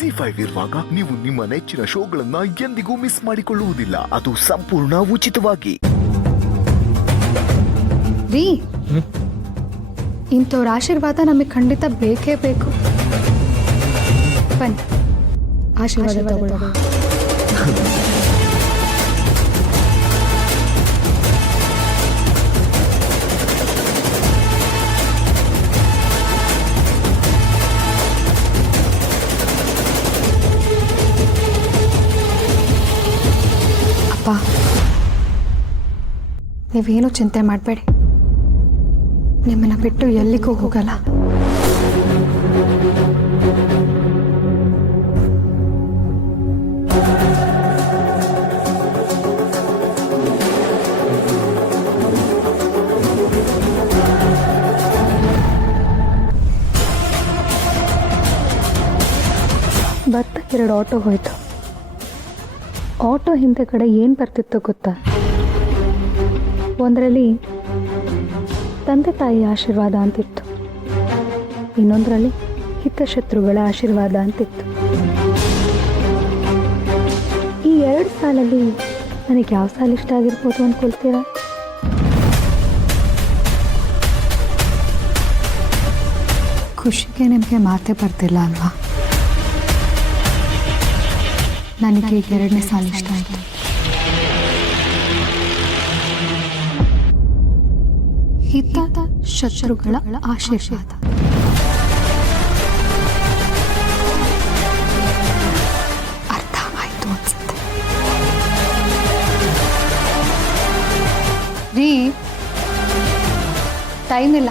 ZEE5 ಇರುವಾಗ ನೀವು ನಿಮ್ಮ ನೆಚ್ಚಿನ ಶೋಗಳನ್ನ ಎಂದಿಗೂ ಮಿಸ್ ಮಾಡಿಕೊಳ್ಳುವುದಿಲ್ಲ. ಅದು ಸಂಪೂರ್ಣ ಉಚಿತವಾಗಿ. ರೀ, ಇಂಥವ್ರ ಆಶೀರ್ವಾದ ನಮಗೆ ಖಂಡಿತ ಬೇಕೇ ಬೇಕು. ಬನ್ನಿ, ಆಶೀರ್ವಾದ ತಗೊಳ್ಳುವ. ಅಪ್ಪ, ನೀವೇನು ಚಿಂತೆ ಮಾಡಬೇಡಿ. ನಿಮ್ಮನ್ನ ಬಿಟ್ಟು ಎಲ್ಲಿಗೂ ಹೋಗಲ್ಲ. ಬರ್ತಾ 2 ಆಟೋ ಹೋಯ್ತು. ಆಟೋ ಹಿಂದೆ ಕಡೆ ಏನು ಬರ್ತಿತ್ತು ಗೊತ್ತಾ? ಒಂದರಲ್ಲಿ ತಂದೆ ತಾಯಿ ಆಶೀರ್ವಾದ ಅಂತಿತ್ತು, ಇನ್ನೊಂದರಲ್ಲಿ ಹಿತಶತ್ರುಗಳ ಆಶೀರ್ವಾದ ಅಂತಿತ್ತು. ಈ 2 ಸಾಲಲ್ಲಿ ನನಗೆ ಯಾವ ಸಾಲ ಇಷ್ಟ ಆಗಿರ್ಬೋದು ಅಂದ್ಕೊಳ್ತೀರಾ? ಖುಷಿಗೆ ನಿಮಗೆ ಮಾತೇ ಬರ್ತಿಲ್ಲ ಅಲ್ವಾ? ನನಗೆ 2ನೇ ಸಾಲ ಇಷ್ಟ ಆಯಿತು. ಹಿತ ಶತ್ರುಗಳ ಆಶೀರ್ವಾದ. ಅರ್ಥ ಆಯ್ತು ಅನ್ಸುತ್ತೆ. ರೀ, ಟೈಮ್ ಇಲ್ಲ.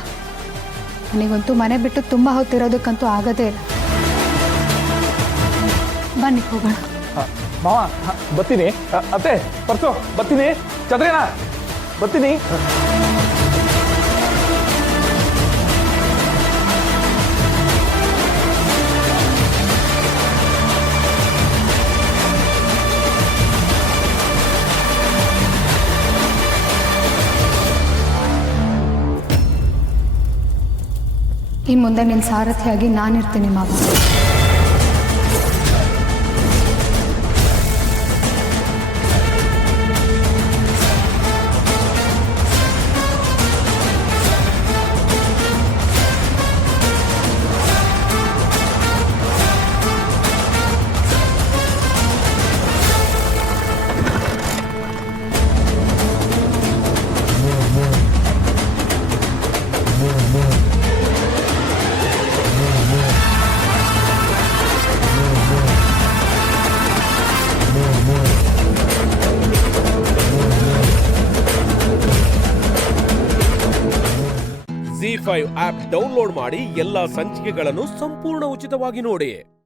ನನಗಂತೂ ಮನೆ ಬಿಟ್ಟು ತುಂಬ ಹೊತ್ತಿರೋದಕ್ಕಂತೂ ಆಗೋದೇ ಇಲ್ಲ. ಬನ್ನಿ ಹೋಗೋಣ. ಮಾವ ಬರ್ತೀನಿ. ಅತ್ತೆ ಪರ್ಸು ಬರ್ತೀನಿ. ಚಂದ್ರೇನಾ ಬರ್ತೀನಿ. ಇನ್ನು ಮುಂದೆ ನಿನ್ನ ಸಾರಥಿಯಾಗಿ ನಾನಿರ್ತೀನಿ ಮಾವ. ZEE5 ಆಪ್ ಡೌನ್ಲೋಡ್ ಮಾಡಿ ಎಲ್ಲಾ ಸಂಚಿಕೆಗಳನ್ನು ಸಂಪೂರ್ಣ ಉಚಿತವಾಗಿ ನೋಡಿ.